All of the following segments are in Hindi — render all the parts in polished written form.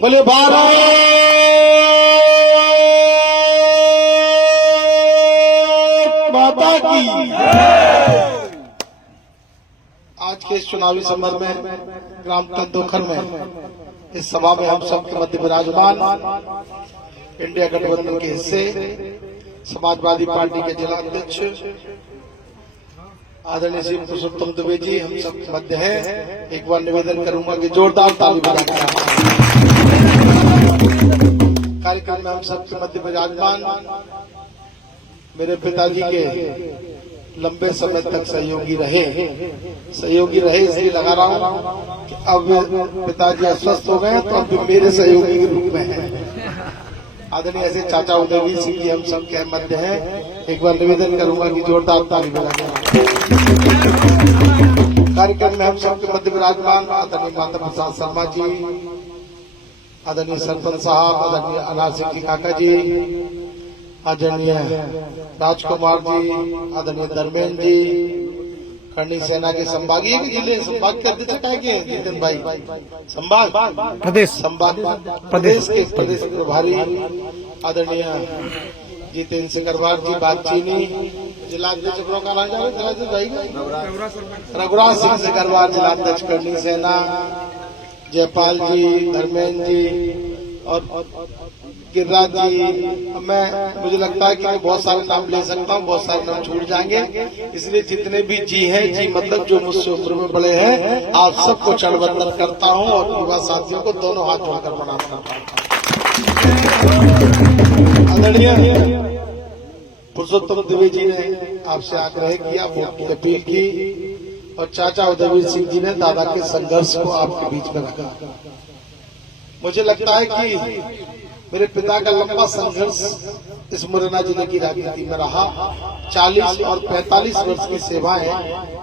बोले भारत माता की। आज के इस चुनावी समर में ग्राम तंदोखर में इस सभा में हम सब के मध्य विराजमान इंडिया गठबंधन के हिस्से समाजवादी पार्टी के जिला अध्यक्ष आदरणीय श्री पुरुषोत्तम दुबे जी हम सब के मध्य है। एक बार निवेदन करूंगा कि जोरदार ताली बजाकर कार्यक्रम में हम सब के मध्य विराजमान मेरे पिताजी के लंबे समय तक सहयोगी रहे इसलिए लगा रहा हूं कि अब पिताजी अस्वस्थ हो गए तो अब मेरे सहयोगी के रूप में है। आदरणीय ऐसे चाचा उदयवीर सिंह जी हम सब के मध्य हैं। एक बार निवेदन करूंगा कि जोरदार ताली बजाएं। कार्यक्रम में हम सब के मध्य विराजमान आदरणीय माता प्रसाद शर्मा जी, आदरणीय सरपंच साहब, आदरणीय अनार सिंह जी काका जी, आदरणीय राजकुमार जी, आदरणीय धर्मेंद्र जी, करनी सेना के संभागीय जिले संभाग के अध्यक्ष के जितिन भाई संभाग प्रदेश के प्रदेश प्रभारी आदरणीय जितेंद्र सिंह गरवार जी बातचीनी, जिला अध्यक्ष का नाम भाई रघुराज सिंह सिकरवार, जिला अध्यक्ष करनी सेना, जयपाल जी, धर्मेंद्र जी और गिरिराज जी। मुझे लगता है कि मैं बहुत सारे नाम ले सकता हूँ, बहुत सारे नाम छूट जाएंगे, इसलिए जितने भी जी हैं, जी मतलब जो मुझसे उम्र में बड़े हैं, आप सबको चढ़वंदन करता हूँ और युवा साथियों को दोनों हाथ जोड़कर प्रणाम करता हूँ। आदरणीय पुरुषोत्तम दुबे जी ने आपसे आग्रह किया, वोट की अपील की और चाचा उदयवीर सिंह जी ने दादा के संघर्ष को आपके बीच में रखा। मुझे लगता है कि मेरे पिता का लंबा संघर्ष इस मुरैना जिले की राजनीति में रहा। 40 और 45 वर्ष की सेवाएं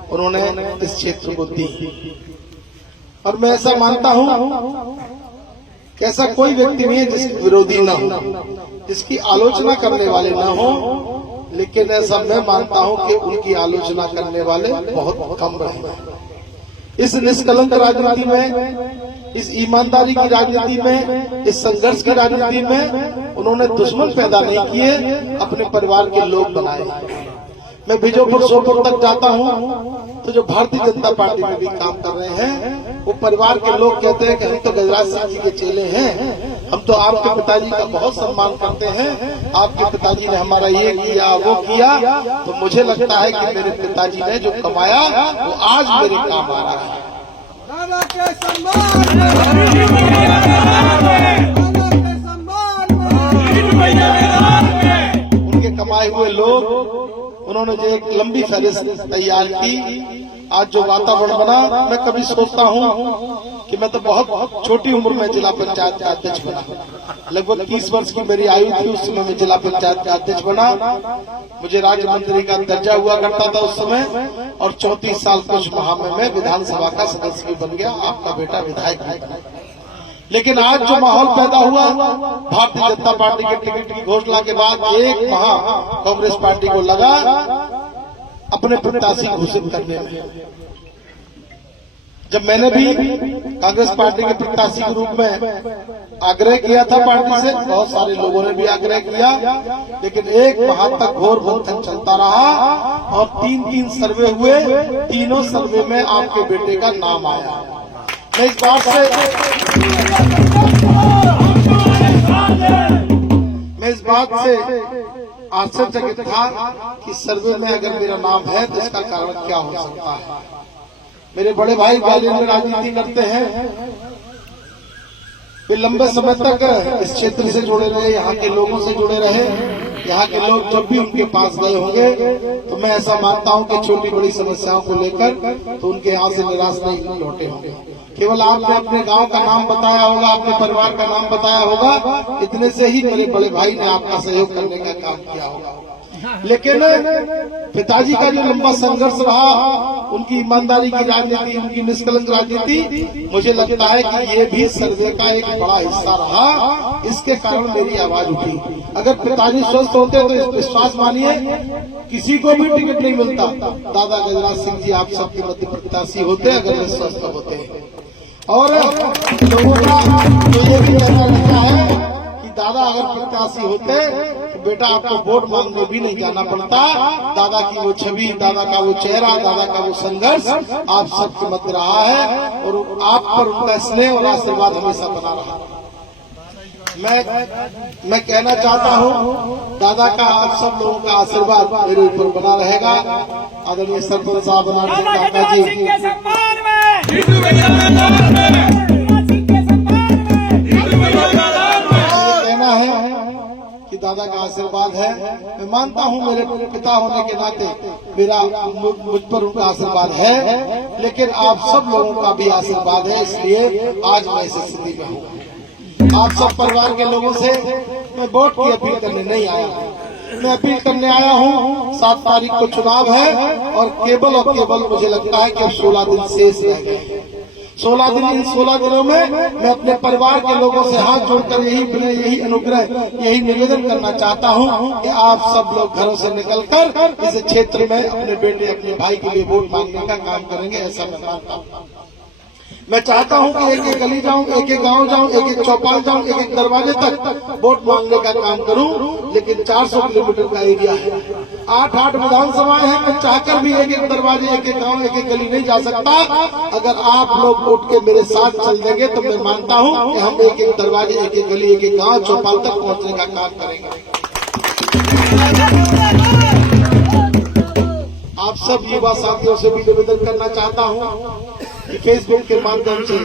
उन्होंने इस क्षेत्र को दी और मैं ऐसा मानता हूं कि ऐसा कोई व्यक्ति नहीं है जिसके विरोधी न हो, जिसकी आलोचना करने वाले न हो, लेकिन ऐसा मैं मानता हूं कि उनकी आलोचना करने वाले बहुत कम रहे। इस निष्कलंक राजनीति में, इस ईमानदारी की राजनीति में, इस संघर्ष की राजनीति में उन्होंने दुश्मन पैदा नहीं किए, अपने परिवार के लोग बनाए। मैं बीजोपुर सोपुर तक जाता हूँ तो जो भारतीय जनता पार्टी में भी काम कर रहे हैं वो परिवार के लोग कहते हैं कि हम तो गजराज सिंह जी के चेले हैं, हम तो आपके पिताजी का बहुत सम्मान करते हैं, आपके पिताजी ने हमारा ये किया वो किया। तो मुझे लगता है कि मेरे पिताजी ने जो कमाया वो आज मेरे काम आ रहा है। उनके कमाए हुए लोग, उन्होंने जो एक लंबी फहरिस्त तैयार की, आज जो वातावरण बना, मैं कभी सोचता हूँ कि मैं तो बहुत छोटी उम्र में जिला पंचायत का अध्यक्ष बना, लगभग 30 वर्ष की मेरी आयु थी उस समय मैं जिला पंचायत का अध्यक्ष बना। मुझे राज्य मंत्री का दर्जा हुआ करता था उस समय और 34 साल कुछ माह में मैं विधानसभा का सदस्य भी बन गया, आपका बेटा विधायक है। लेकिन आज जो माहौल पैदा हुआ भारतीय जनता पार्टी के टिकट की घोषणा के बाद एक माह कांग्रेस पार्टी को लगा अपने प्रत्याशी घोषित करने में। जब मैंने भी कांग्रेस पार्टी के प्रत्याशी के रूप में आग्रह किया था पार्टी से, बहुत सारे लोगों ने भी आग्रह किया, लेकिन एक माह तक घोर मंथन चलता रहा और 3 सर्वे हुए, तीनों सर्वे में आपके बेटे का नाम आया। मैं इस बात से आश्चर्यचकित था कि सर्वे में अगर मेरा नाम है तो इसका कारण क्या हो सकता है। मेरे बड़े भाई ग्वालियर में राजनीति करते हैं, वे लंबे समय तक इस क्षेत्र से जुड़े रहे, यहाँ के लोगों से जुड़े रहे। यहाँ के लोग जब भी उनके पास गए होंगे तो मैं ऐसा मानता हूँ कि छोटी बड़ी समस्याओं को लेकर तो उनके यहाँ से निराश नहीं लौटे होंगे। केवल आपने अपने गांव का नाम बताया होगा, अपने परिवार का नाम बताया होगा, इतने से ही मेरे बड़े भाई ने आपका सहयोग करने का काम किया होगा। लेकिन पिताजी का जो लंबा संघर्ष रहा, उनकी ईमानदारी की राजनीति, उनकी निष्कलंक राजनीति, मुझे लगता है कि ये भी सर्वे का एक बड़ा हिस्सा रहा। इसके कारण मेरी आवाज उठी। अगर पिताजी स्वस्थ होते तो विश्वास मानिए किसी को भी टिकट नहीं मिलता। दादा गजराज सिंह जी आप सबके मध्य प्रत्याशी होते अगर वे स्वस्थ होते। और लोगों का तो ये भी कहना लगता है कि दादा अगर प्रत्याशी होते तो बेटा आपको वोट मांगने भी नहीं जाना पड़ता। दादा की वो छवि, दादा का वो चेहरा, दादा का वो संघर्ष आप सबके मध्य रहा है और आप पर उनका स्नेह और आशीर्वाद हमेशा बना रहा। मैं कहना चाहता हूँ दादा का आप सब लोगों का आशीर्वाद मेरे ऊपर बना रहेगा। आदरणीय सरपंच साहब काका जी कहना है कि दादा का आशीर्वाद है। मैं मानता हूँ मेरे पिता होने के नाते मेरा मुझ पर उनका आशीर्वाद है, लेकिन आप सब लोगों का भी आशीर्वाद है, इसलिए आज मैं इस स्थिति में हूँ। आप सब परिवार के लोगों से मैं वोट की अपील करने नहीं आया हूँ। मैं अपील करने आया हूँ 7 तारीख को चुनाव है और केवल मुझे लगता है कि अब 16 दिन शेष रह गए। 16 दिन, इन 16 दिनों में मैं अपने परिवार के लोगों से हाथ जोड़कर यही अनुग्रह, यही निवेदन करना चाहता हूँ कि आप सब लोग घरों से निकलकर इस क्षेत्र में अपने बेटे, अपने भाई के लिए वोट मांगने का काम करेंगे, ऐसा मैं मानता हूँ। मैं चाहता हूं कि एक एक गली जाऊं, एक एक गांव जाऊं, एक एक चौपाल जाऊं, एक एक दरवाजे तक वोट मांगने का काम करूं। लेकिन 400 किलोमीटर का एरिया है, 8 विधानसभाएं हैं। मैं चाहकर भी एक एक दरवाजे, एक एक गांव, एक एक गली नहीं जा सकता। अगर आप लोग उठ के मेरे साथ चल देंगे तो मैं मानता हूं कि हम एक एक दरवाजे, एक एक गली, एक एक गाँव, चौपाल तक पहुंचने का काम करेंगे। आप सब युवा साथियों से भी निवेदन करना चाहता हूँ कि फेसबुक के माध्यम से,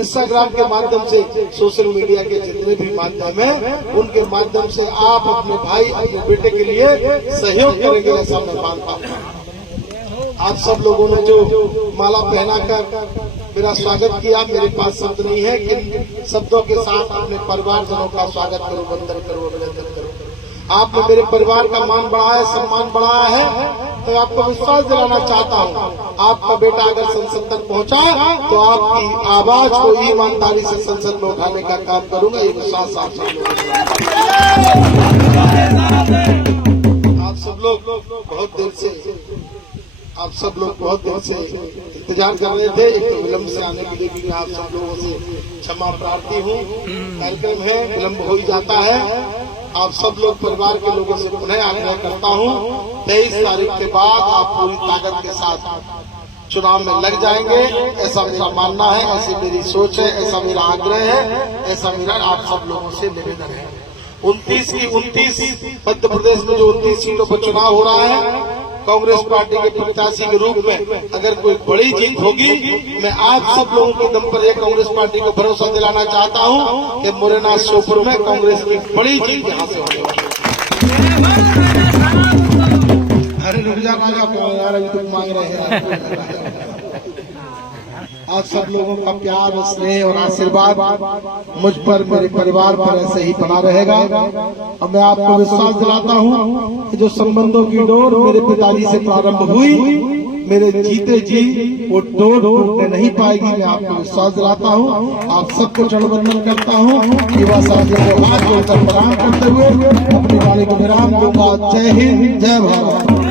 इंस्टाग्राम के माध्यम से, सोशल मीडिया के जितने भी माध्यम है, उनके माध्यम से आप अपने भाई, अपने बेटे के लिए सहयोग करेंगे, ऐसा मैं मानता हूँ। आप सब लोगों ने जो माला पहनाकर मेरा स्वागत किया, मेरे पास शब्द नहीं है कि शब्दों के साथ अपने परिवारजनों का स्वागत करो, वंदन करो, अभिनंदन करो। आपने मेरे परिवार का मान बढ़ाया, सम्मान बढ़ाया है, तो आपको विश्वास दिलाना चाहता हूँ, आपका बेटा अगर संसद तक पहुँचा तो आपकी आवाज को ईमानदारी से संसद में उठाने का काम करूंगा, ये विश्वास आप सब लोग बहुत देर से इंतजार कर रहे थे। एक तो विलम्ब से आने के लिए भी आप सब लोगों से क्षमा प्रार्थी हूँ। कार्यक्रम है, विलम्ब हो ही जाता है। आप सब लोग परिवार के लोगों से पुनः आग्रह करता हूँ, 23 तारीख के बाद आप पूरी ताकत के साथ चुनाव में लग जाएंगे, ऐसा मेरा मानना है, ऐसी मेरी सोच है, ऐसा मेरा आग्रह है, ऐसा मेरा आप सब लोगों से निवेदन है। 29 मध्य प्रदेश में जो 29 सीटों पर चुनाव हो रहा है, कांग्रेस पार्टी के प्रत्याशी के रूप में अगर कोई बड़ी जीत होगी, मैं आप सब लोगों के दम पर एक कांग्रेस पार्टी को भरोसा दिलाना चाहता हूं कि मुरैना श्योपुर में कांग्रेस की बड़ी जीत यहां से होने वाली है। अरे रुक जा राजा, यार अभी तुम मांग रहे हैं। आप सब लोगों का प्यार, स्नेह और आशीर्वाद मुझ पर, मेरे परिवार पर ऐसे ही बना रहेगा। और मैं आपको विश्वास दिलाता हूँ कि जो संबंधों की डोर मेरे पिताजी से प्रारंभ हुई, मेरे जीते जी वो डोर टूटने नहीं पाएगी। मैं आपको विश्वास दिलाता हूँ। आप सबको चरणवंदन करता हूँ। युवा साथियों को हाथ जोड़कर प्रणाम करते हुए अपनी वाणी को विराम दूंगा। जय हिंद, जय भारत।